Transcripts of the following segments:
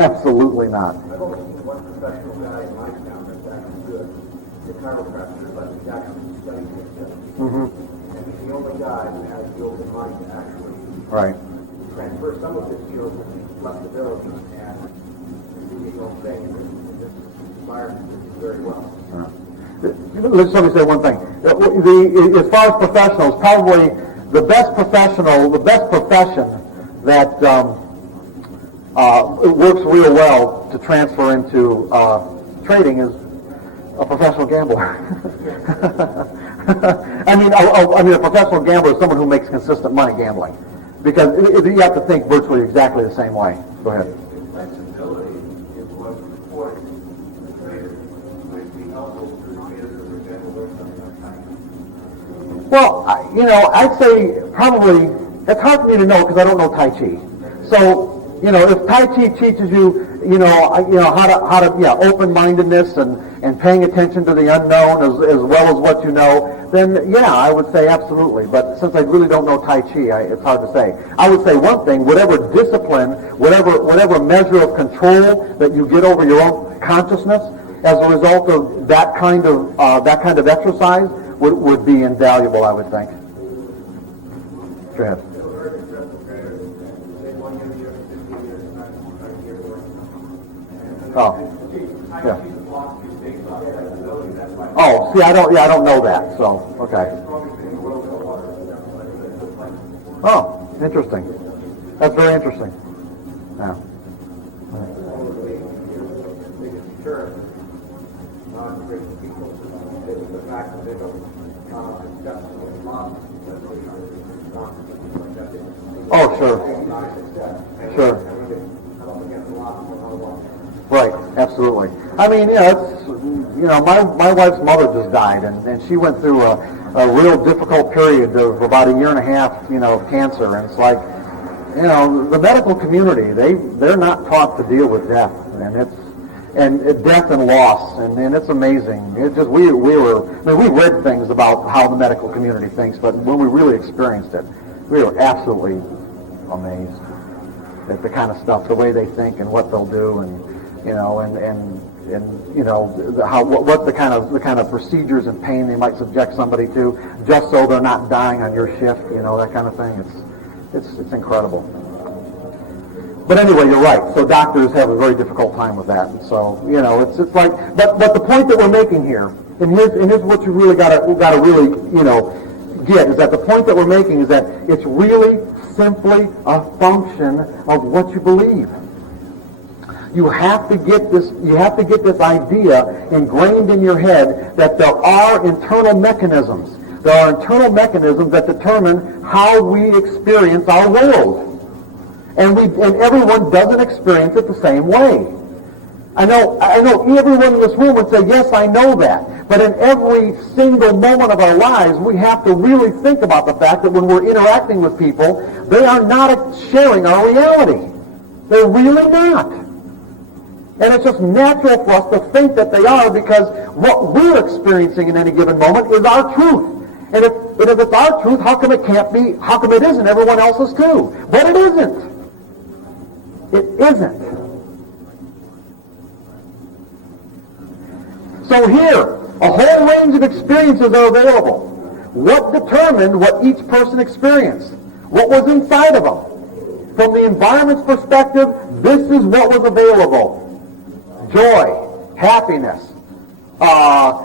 Absolutely not. I've only seen one professional guy in my town that's actually good. The chiropractor, but he's actually studying himself. Mm-hmm. And he's the only guy who has the open mind to actually Right. transfer some of his skills with flexibility and do his own thing in this environment very well. Let's let me say one thing. As far as professionals, probably the best profession that it works real well to transfer into trading is a professional gambler. I mean, a professional gambler is someone who makes consistent money gambling, because you have to think virtually exactly the same way. Go ahead. Flexibility is what supports the trader. Might be helpful to the trader, for example, learn something like Tai Chi. Well, I'd say probably, it's hard for me to know because I don't know Tai Chi. So, if Tai Chi teaches you, how to open-mindedness and paying attention to the unknown as well as what you know, then yeah, I would say absolutely. But since I really don't know Tai Chi, it's hard to say. I would say one thing: whatever discipline, whatever measure of control that you get over your own consciousness as a result of that kind of exercise would be invaluable, I would think. Go ahead. Oh, yeah. Oh, see, I don't know that. So, okay. Oh, interesting. That's very interesting. Yeah. Oh, sure. Sure. Right, absolutely. I mean, my wife's mother just died, and she went through a real difficult period of about a year and a half, of cancer, and it's like, the medical community, they're not taught to deal with death, and death and loss, and it's amazing. It just we read things about how the medical community thinks, but when we really experienced it, we were absolutely amazed at the kind of stuff, the way they think and what they'll do, and what the kind of procedures and pain they might subject somebody to, just so they're not dying on your shift, that kind of thing. It's incredible. But anyway, you're right. So doctors have a very difficult time with that. And so, it's like, but the point that we're making here, and here's what you really gotta really, get, is that the point that we're making is that it's really simply a function of what you believe. You have to get this idea ingrained in your head that there are internal mechanisms. There are internal mechanisms that determine how we experience our world. And everyone doesn't experience it the same way. I know everyone in this room would say, yes, I know that. But in every single moment of our lives, we have to really think about the fact that when we're interacting with people, they are not sharing our reality. They're really not. And it's just natural for us to think that they are, because what we're experiencing in any given moment is our truth. And if it's our truth, how come it isn't everyone else's too? But it isn't. It isn't. So here, a whole range of experiences are available. What determined what each person experienced? What was inside of them? From the environment's perspective, this is what was available. Joy, happiness,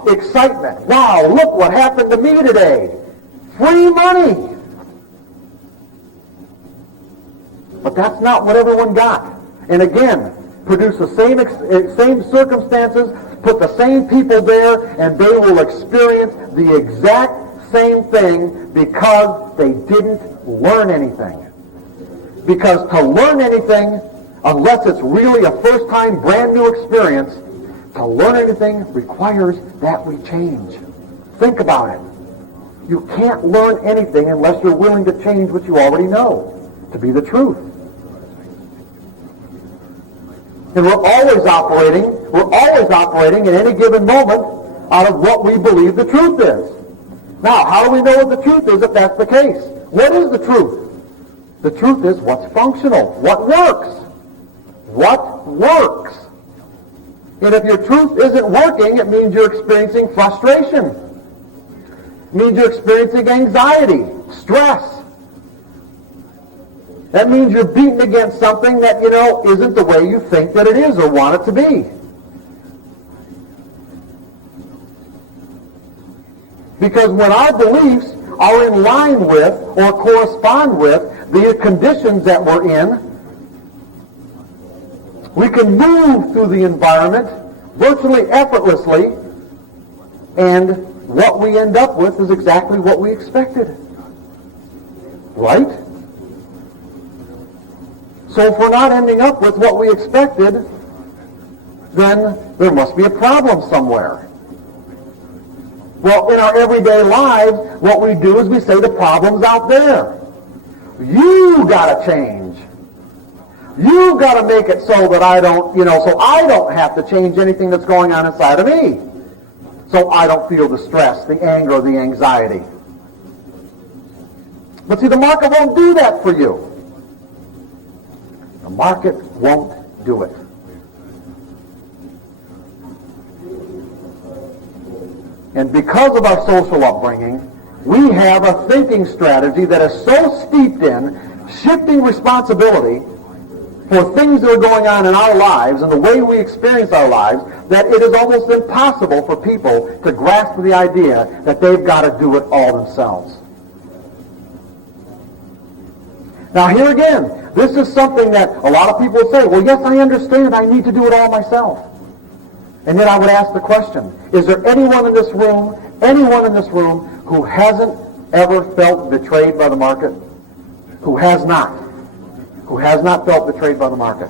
excitement. Wow, look what happened to me today. Free money. But that's not what everyone got. And again, produce the same circumstances, put the same people there, and they will experience the exact same thing because they didn't learn anything. Because to learn anything, unless it's really a first-time, brand-new experience, to learn anything requires that we change. Think about it. You can't learn anything unless you're willing to change what you already know to be the truth. And we're always operating in any given moment out of what we believe the truth is. Now, how do we know what the truth is if that's the case? What is the truth? The truth is what's functional, what works. What works. And if your truth isn't working, it means you're experiencing frustration. It means you're experiencing anxiety, stress. That means you're beating against something that, isn't the way you think that it is or want it to be. Because when our beliefs are in line with or correspond with the conditions that we're in, we can move through the environment virtually effortlessly, and what we end up with is exactly what we expected. Right? So if we're not ending up with what we expected, then there must be a problem somewhere. Well, in our everyday lives, what we do is we say the problem's out there. You gotta change. You gotta make it so that I don't, so I don't have to change anything that's going on inside of me. So I don't feel the stress, the anger, the anxiety. But see, the market won't do that for you. The market won't do it. And because of our social upbringing, we have a thinking strategy that is so steeped in shifting responsibility for things that are going on in our lives and the way we experience our lives that it is almost impossible for people to grasp the idea that they've got to do it all themselves. Now here again, this is something that a lot of people say, well, yes, I understand, I need to do it all myself. And then I would ask the question, is there anyone in this room who hasn't ever felt betrayed by the market? Who has not? Who has not felt betrayed by the market?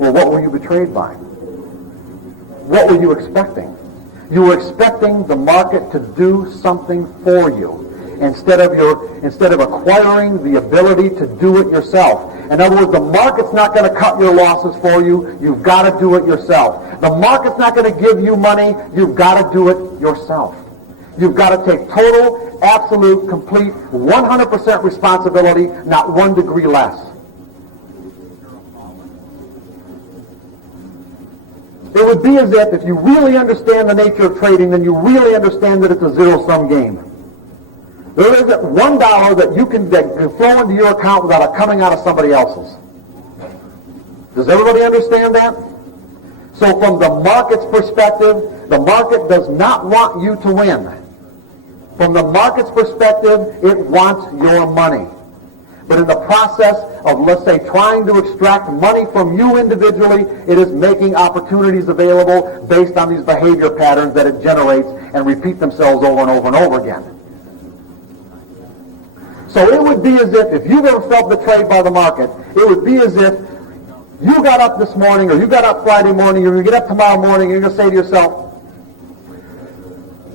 Well, what were you betrayed by? What were you expecting? You were expecting the market to do something for you instead of acquiring the ability to do it yourself. In other words, the market's not going to cut your losses for you. You've got to do it yourself. The market's not going to give you money. You've got to do it yourself. You've got to take total, absolute, complete, 100% responsibility, not 1 degree less. It would be as if you really understand the nature of trading, then you really understand that it's a zero-sum game. There isn't $1 that you can flow into your account without it coming out of somebody else's. Does everybody understand that? So from the market's perspective, the market does not want you to win. From the market's perspective, it wants your money. But in the process of, let's say, trying to extract money from you individually, it is making opportunities available based on these behavior patterns that it generates and repeat themselves over and over and over again. So it would be as if you've ever felt betrayed by the market, it would be as if you got up this morning, or you got up Friday morning, or you get up tomorrow morning, and you're going to say to yourself,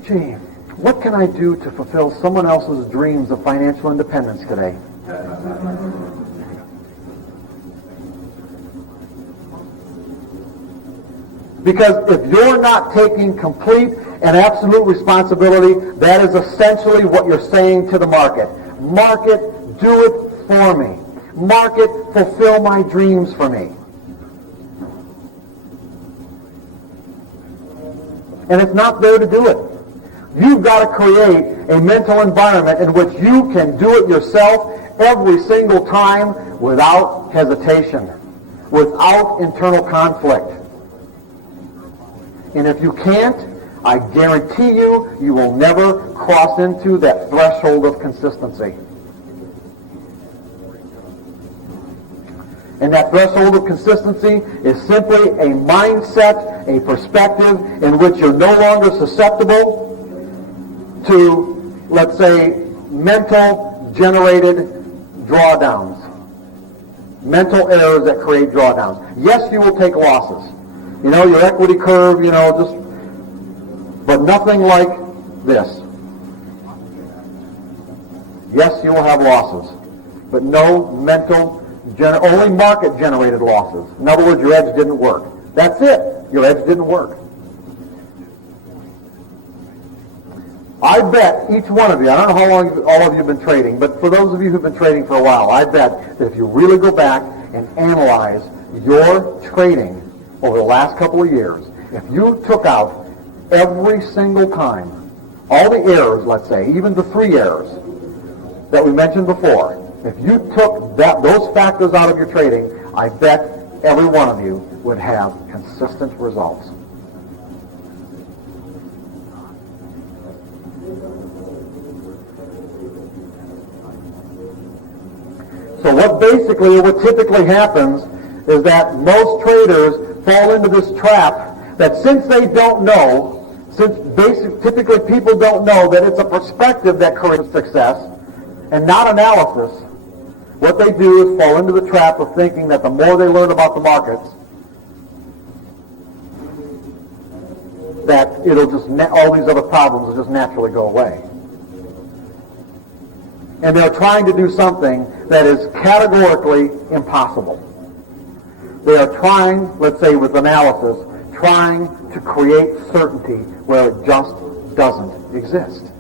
gee, what can I do to fulfill someone else's dreams of financial independence today? Because if you're not taking complete and absolute responsibility, that is essentially what you're saying to the market. Market, do it for me. Market, fulfill my dreams for me. And it's not there to do it. You've got to create a mental environment in which you can do it yourself every single time without hesitation, without internal conflict. And if you can't, I guarantee you, you will never cross into that threshold of consistency. And that threshold of consistency is simply a mindset, a perspective in which you're no longer susceptible to, let's say, mental-generated drawdowns. Mental errors that create drawdowns. Yes, you will take losses. Your equity curve, but nothing like this. Yes, you will have losses, but no only market-generated losses. In other words, your edge didn't work. That's it. Your edge didn't work. I bet each one of you, I don't know how long all of you have been trading, but for those of you who've been trading for a while, I bet that if you really go back and analyze your trading over the last couple of years, if you took out every single time, all the errors, let's say, even the 3 errors that we mentioned before, if you took those factors out of your trading, I bet every one of you would have consistent results. So what typically happens is that most traders fall into this trap that since they don't know, typically people don't know that it's a perspective that creates success and not analysis, what they do is fall into the trap of thinking that the more they learn about the markets, that all these other problems will just naturally go away. And they're trying to do something that is categorically impossible. They are trying, let's say with analysis, trying to create certainty where it just doesn't exist.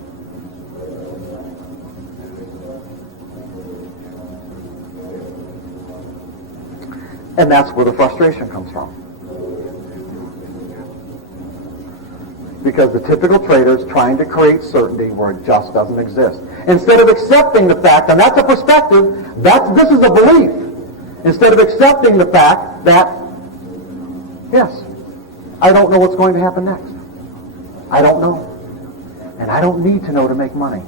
And that's where the frustration comes from. Because the typical trader is trying to create certainty where it just doesn't exist. Instead of accepting the fact, and that's a perspective, this is a belief. Instead of accepting the fact that, yes, I don't know what's going to happen next. I don't know. And I don't need to know to make money.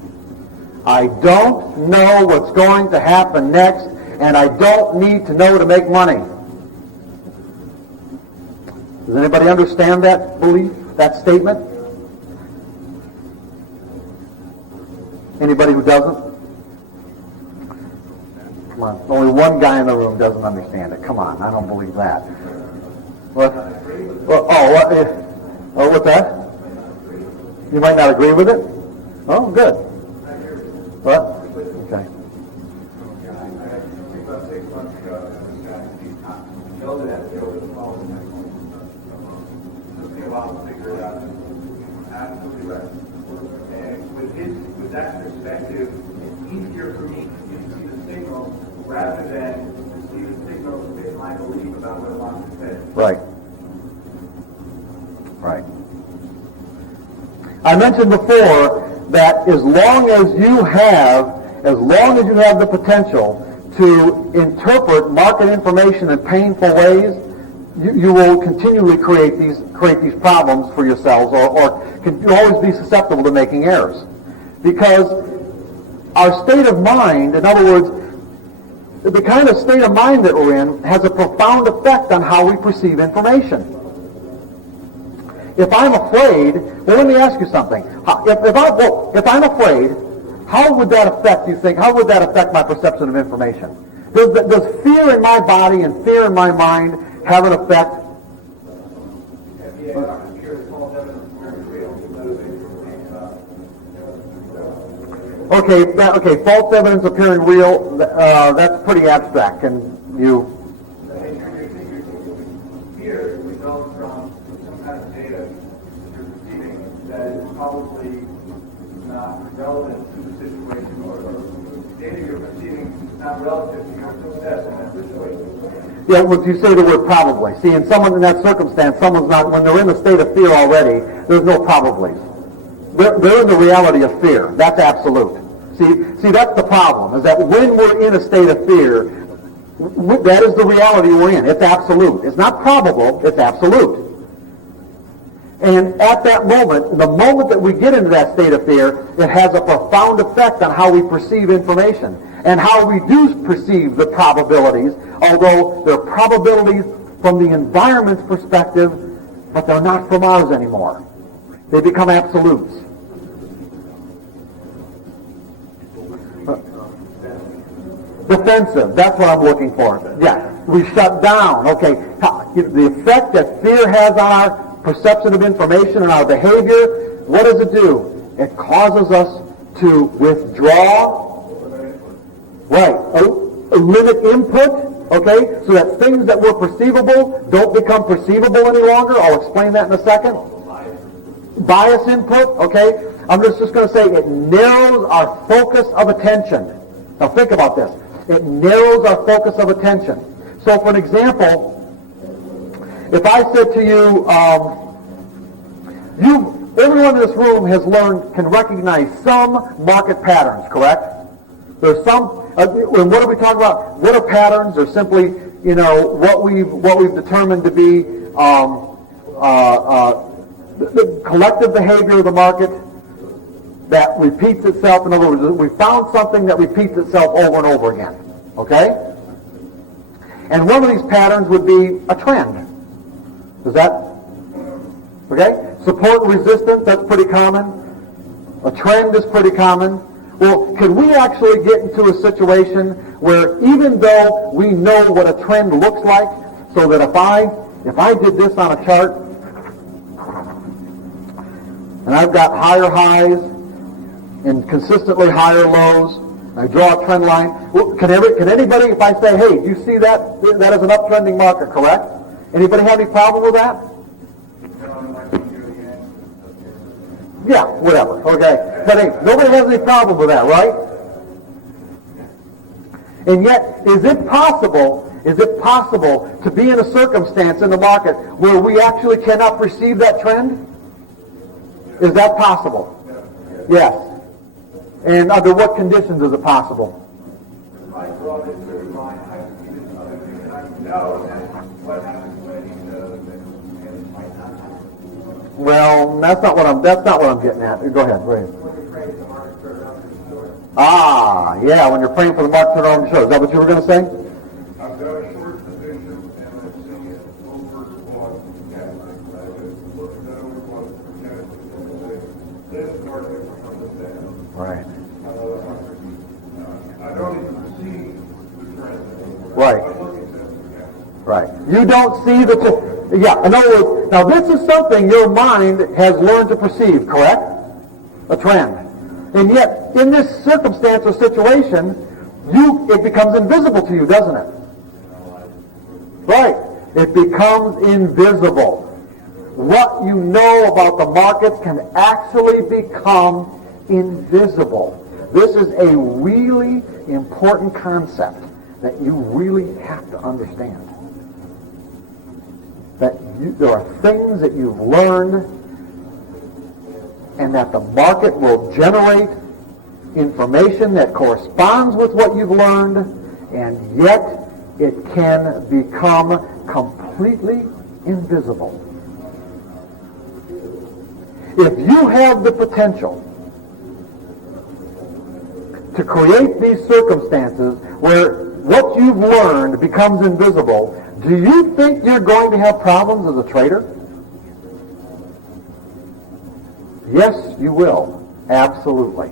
I don't know what's going to happen next, and I don't need to know to make money. Does anybody understand that belief, that statement? Anybody who doesn't? Come on. Only one guy in the room doesn't understand it. Come on. I don't believe that. What? What's that? You might not agree with it? Oh, good. What? Okay. About 6 months ago, this guy, he yelled at me over the phone. It took me a while to figure it out. Absolutely right. And with that perspective, it's easier for me to see the signal rather than to see the signal fit my belief about what I want to say. Right. Right. I mentioned before that as long as you have the potential to interpret market information in painful ways, you will continually create these problems for yourselves, or you always be susceptible to making errors. Because our state of mind, in other words, the kind of state of mind that we're in has a profound effect on how we perceive information. If I'm afraid, well, let me ask you something. If I'm afraid, how would that affect, you think, how would that affect my perception of information? Does fear in my body and fear in my mind have an effect? Okay, false evidence appearing real, that's pretty abstract. And you... Fear results from some kind of data you're receiving that is probably not relevant to the situation, or data you're receiving is not relative to your success in that situation. Yeah, well, you say the word probably. See, in that circumstance, when they're in the state of fear already, there's no probablys. They're in the reality of fear. That's absolute. See, that's the problem, is that when we're in a state of fear, that is the reality we're in. It's absolute. It's not probable, it's absolute. And at that moment, the moment that we get into that state of fear, it has a profound effect on how we perceive information and how we do perceive the probabilities, although they're probabilities from the environment's perspective, but they're not from ours anymore. They become absolutes. Defensive, that's what I'm looking for. Yeah, we shut down. Okay, the effect that fear has on our perception of information and our behavior, what does it do? It causes us to withdraw, right, limit input, okay, so that things that were perceivable don't become perceivable any longer. I'll explain that in a second. Bias input, okay. I'm just going to say it narrows our focus of attention. Now think about this. It narrows our focus of attention. So for an example, if I said to you, everyone in this room can recognize some market patterns, correct? There's some, and what are we talking about? What are patterns? They're simply, what we've determined to be the collective behavior of the market that repeats itself. In other words, we found something that repeats itself over and over again. Okay? And one of these patterns would be a trend. Is that? Okay? Support and resistance, that's pretty common. A trend is pretty common. Well, can we actually get into a situation where even though we know what a trend looks like, so that if I did this on a chart, and I've got higher highs and consistently higher lows, I draw a trend line. Well, can anybody, if I say, hey, do you see that? That is an uptrending marker, correct? Anybody have any problem with that? Yeah, whatever. Okay. But hey, nobody has any problem with that, right? And yet, is it possible to be in a circumstance in the market where we actually cannot perceive that trend? Is that possible? Yes. And under what conditions is it possible? I draw this very line, I see this other thing, and I know what happens when he does it, and it might not happen. Well, that's not what I'm getting at. Go ahead. When you're praying for the market to turn around and short. Ah, yeah, when you're praying for the market to turn around and short. Is that what you were going to say? I've got a short position, and I see it overbought again. I just look at that overbought again, and say, this market comes down. Right. I don't even see the trend. Right. I'm looking at this again. Right. You don't see yeah, in other words, now this is something your mind has learned to perceive, correct? A trend. And yet, in this circumstance or situation, it becomes invisible to you, doesn't it? Right. It becomes invisible. What you know about the markets can actually become invisible. This is a really important concept that you really have to understand. That there are things that you've learned and that the market will generate information that corresponds with what you've learned, and yet it can become completely invisible. If you have the potential to create these circumstances where what you've learned becomes invisible, do you think you're going to have problems as a trader? Yes, you will. Absolutely.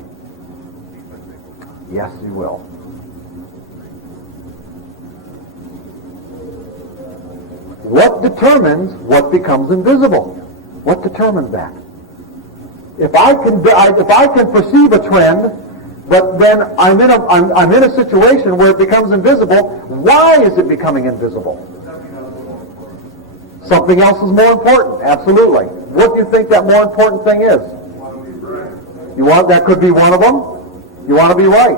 Yes, you will. What determines what becomes invisible? What determines that? If I can perceive a trend, but then I'm in a situation where it becomes invisible, why is it becoming invisible? Something else is more important. Absolutely. What do you think that more important thing is? That could be one of them. You want to be right.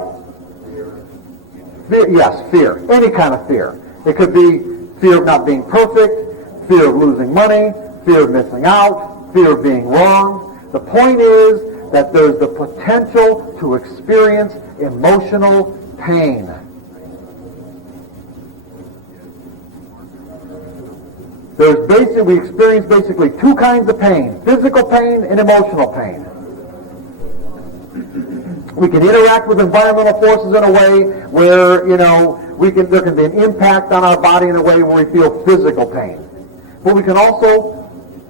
Fear, yes, fear. Any kind of fear. It could be fear of not being perfect, fear of losing money, fear of missing out, fear of being wrong. The point is that there's the potential to experience emotional pain. We experience basically two kinds of pain: physical pain and emotional pain. We can interact with environmental forces in a way where, there can be an impact on our body in a way where we feel physical pain. But we can also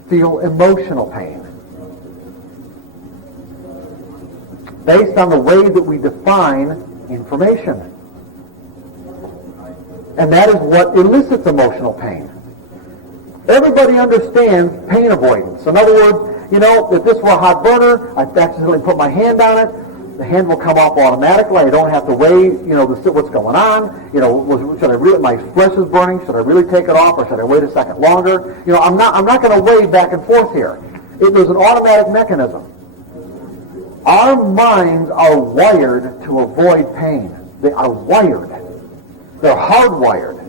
feel emotional pain, based on the way that we define information. And that is what elicits emotional pain. Everybody understands pain avoidance. In other words, if this were a hot burner, I'd accidentally put my hand on it, the hand will come off automatically. I don't have to weigh, to see what's going on. Should I really, my flesh is burning, should I really take it off, or should I wait a second longer? I'm not going to weigh back and forth here. There's an automatic mechanism. Our minds are wired to avoid pain. They are wired. They're hardwired.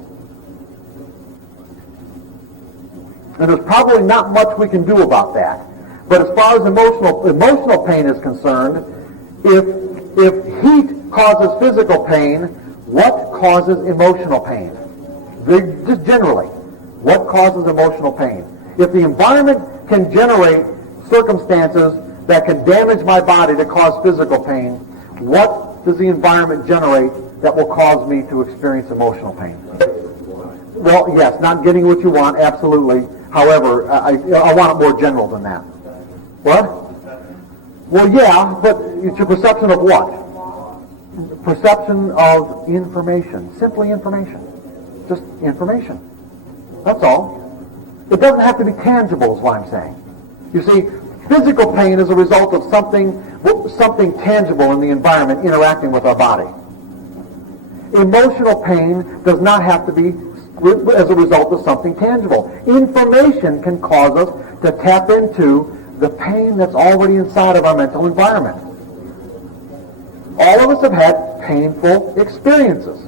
And there's probably not much we can do about that. But as far as emotional pain is concerned, if heat causes physical pain, what causes emotional pain? Just generally, what causes emotional pain? If the environment can generate circumstances that can damage my body to cause physical pain, what does the environment generate that will cause me to experience emotional pain? Well, yes, not getting what you want, absolutely. However, I want it more general than that. What? Well, yeah, but it's your perception of what? Perception of information. Simply information. Just information. That's all. It doesn't have to be tangible is what I'm saying. You see, physical pain is a result of something tangible in the environment interacting with our body. Emotional pain does not have to be as a result of something tangible. Information can cause us to tap into the pain that's already inside of our mental environment. All of us have had painful experiences,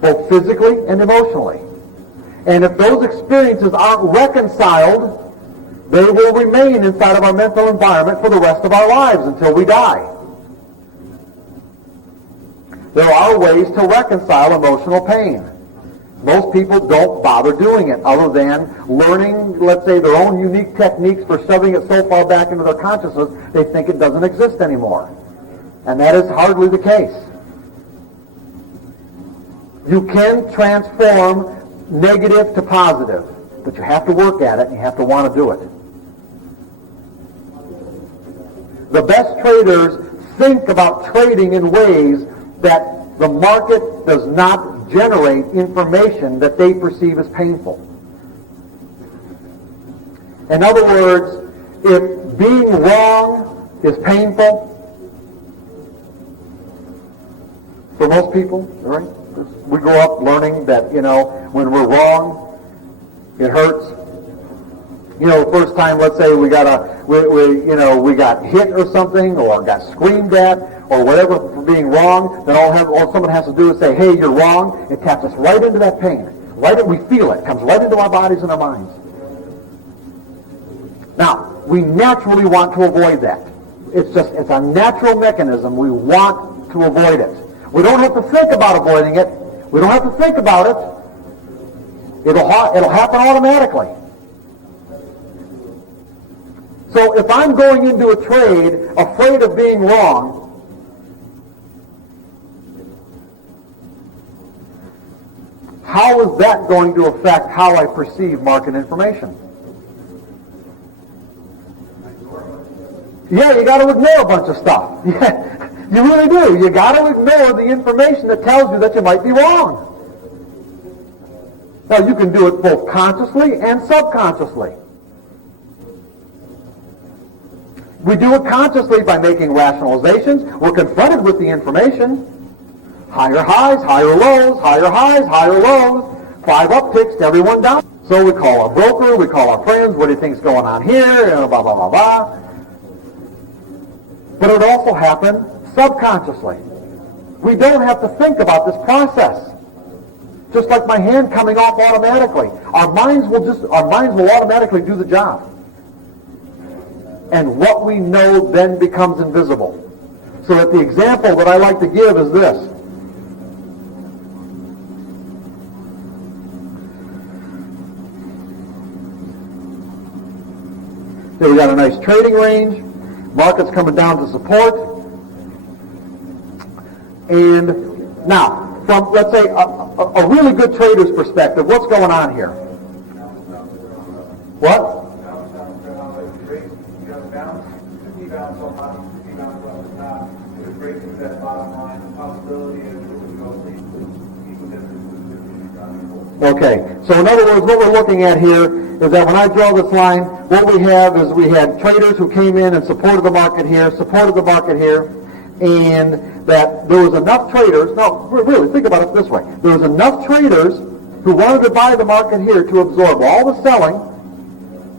both physically and emotionally. And if those experiences aren't reconciled, they will remain inside of our mental environment for the rest of our lives until we die. There are ways to reconcile emotional pain. Most people don't bother doing it other than learning, let's say, their own unique techniques for shoving it so far back into their consciousness they think it doesn't exist anymore. And that is hardly the case. You can transform negative to positive, but you have to work at it and you have to want to do it. The best traders think about trading in ways that the market does not generate information that they perceive as painful. In other words, if being wrong is painful for most people, right? We grow up learning that, when we're wrong, it hurts. The first time, let's say we got hit or something, or got screamed at, or whatever for being wrong, then all someone has to do is say, "Hey, you're wrong." It taps us right into that pain. We feel it. It comes right into our bodies and our minds. Now, we naturally want to avoid that. It's a natural mechanism. We want to avoid it. We don't have to think about avoiding it. We don't have to think about it. It'll happen automatically. So if I'm going into a trade afraid of being wrong, how is that going to affect how I perceive market information? Yeah, you got to ignore a bunch of stuff. Yeah, you really do. You got to ignore the information that tells you that you might be wrong. Now, you can do it both consciously and subconsciously. We do it consciously by making rationalizations. We're confronted with the information. Higher highs, higher lows, higher highs, higher lows. 5 upticks to everyone down. So we call our broker, we call our friends, what do you think's going on here? Blah, blah, blah, blah. But it would also happen subconsciously. We don't have to think about this process. Just like my hand coming off automatically. Our minds will automatically do the job. And what we know then becomes invisible. So that the example that I like to give is this. Here we got a nice trading range. Market's coming down to support. And now, from, let's say, a really good trader's perspective, what's going on here? What? Okay, so in other words, what we're looking at here is that when I draw this line, what we have is we had traders who came in and supported the market here, and that there was enough traders, now really, think about it this way, there was enough traders who wanted to buy the market here to absorb all the selling,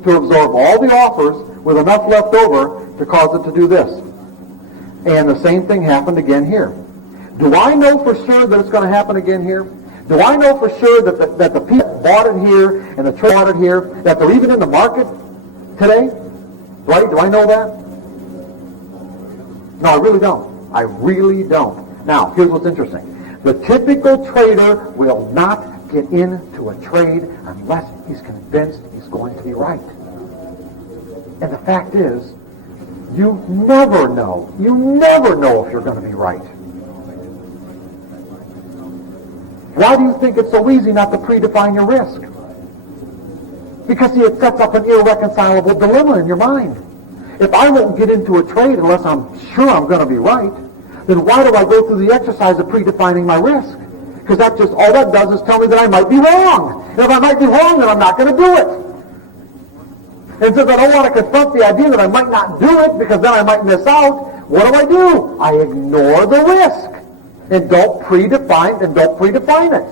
to absorb all the offers, with enough left over to cause it to do this. And the same thing happened again here. Do I know for sure that it's going to happen again here? Do I know for sure that the people bought it here and the trade bought it here, that they're even in the market today? Right? Do I know that? No, I really don't. I really don't. Now, here's what's interesting. The typical trader will not get into a trade unless he's convinced he's going to be right. And the fact is, you never know. You never know if you're going to be right. Why do you think it's so easy not to predefine your risk? Because, see, it sets up an irreconcilable dilemma in your mind. If I won't get into a trade unless I'm sure I'm going to be right, then why do I go through the exercise of predefining my risk? Because that just, all that does is tell me that I might be wrong. And if I might be wrong, then I'm not going to do it. And since I don't want to confront the idea that I might not do it because then I might miss out, what do? I ignore the risk and don't predefine it.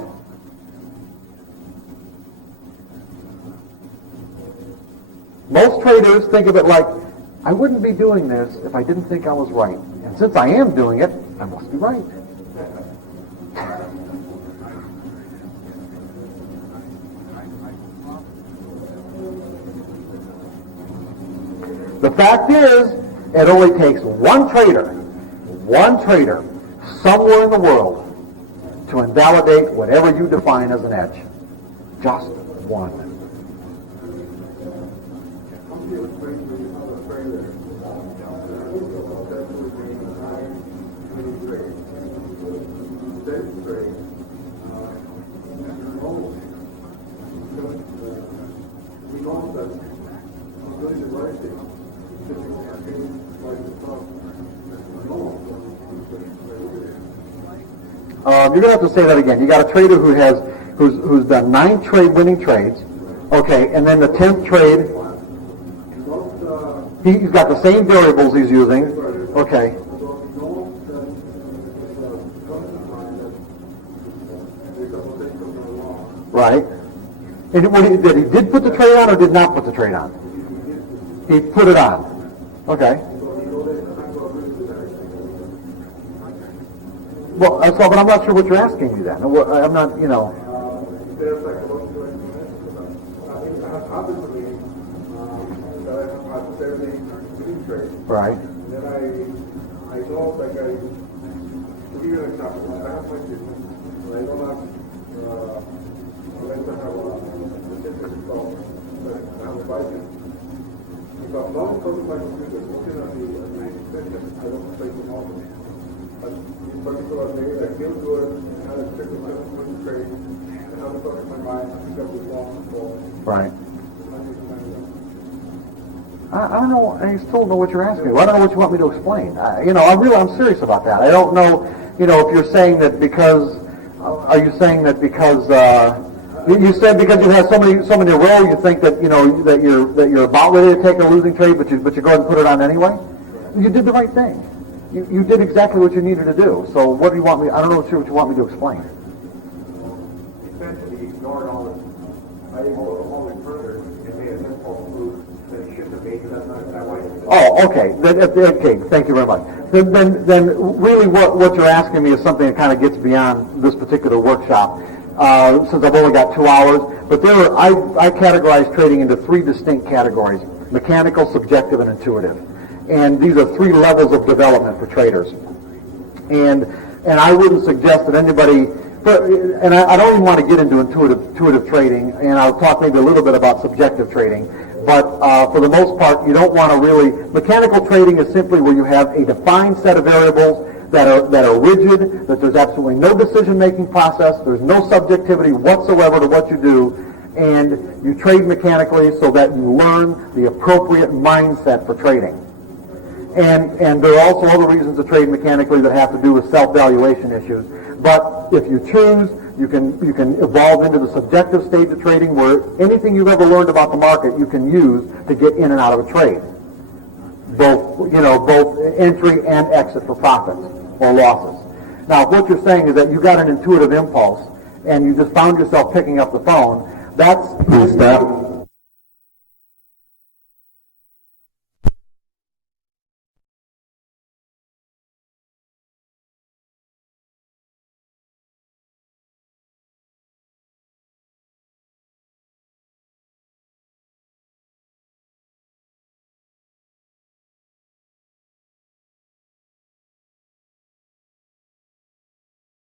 Most traders think of it like, I wouldn't be doing this if I didn't think I was right. And since I am doing it, I must be right. The fact is, it only takes one trader, somewhere in the world, to invalidate whatever you define as an edge. Just one. You're going to have to say that again. You got a trader who's done 9 winning trades, okay, and then the 10th trade, he's got the same variables he's using, okay. Right. And he did put the trade on or did not put the trade on? He put it on. Okay. Well, but I'm not sure what you're asking me then. I'm not, Right. And then I know, like, to give you an example, I have my business, and I don't have, I like to have a specific result, but I have a budget. If I'm not closing my computer, looking at the session, I don't take them all. But in particular days, I feel good, and I have a certain trade, and I have a my mind, I think I'll be wrong. Right. I don't know. I still don't know what you're asking me. I don't know what you want me to explain. I'm serious about that. I don't know. If you're saying that because, are you saying that because you said because you have so many in a row, you think that that you're about ready to take a losing trade, but you go ahead and put it on anyway? You did the right thing. You did exactly what you needed to do. So what do you want me? I don't know what you want me to explain. Essentially, ignored all this. I hold it further and made an impulse move that it shouldn't have made. That's not that way. Oh, okay. Okay. Thank you very much. Then really, what you're asking me is something that kind of gets beyond this particular workshop. Since I've only got 2 hours, but I categorize trading into 3 distinct categories: mechanical, subjective, and intuitive. And these are 3 levels of development for traders. And I wouldn't suggest that anybody, and I don't even want to get into intuitive trading, and I'll talk maybe a little bit about subjective trading, but for the most part, you don't want to really, mechanical trading is simply where you have a defined set of variables that are rigid, that there's absolutely no decision-making process, there's no subjectivity whatsoever to what you do, and you trade mechanically so that you learn the appropriate mindset for trading. And there are also other reasons to trade mechanically that have to do with self-valuation issues. But if you choose, you can evolve into the subjective stage of trading where anything you've ever learned about the market you can use to get in and out of a trade. Both entry and exit for profits or losses. Now, if what you're saying is that you got an intuitive impulse and you just found yourself picking up the phone, that's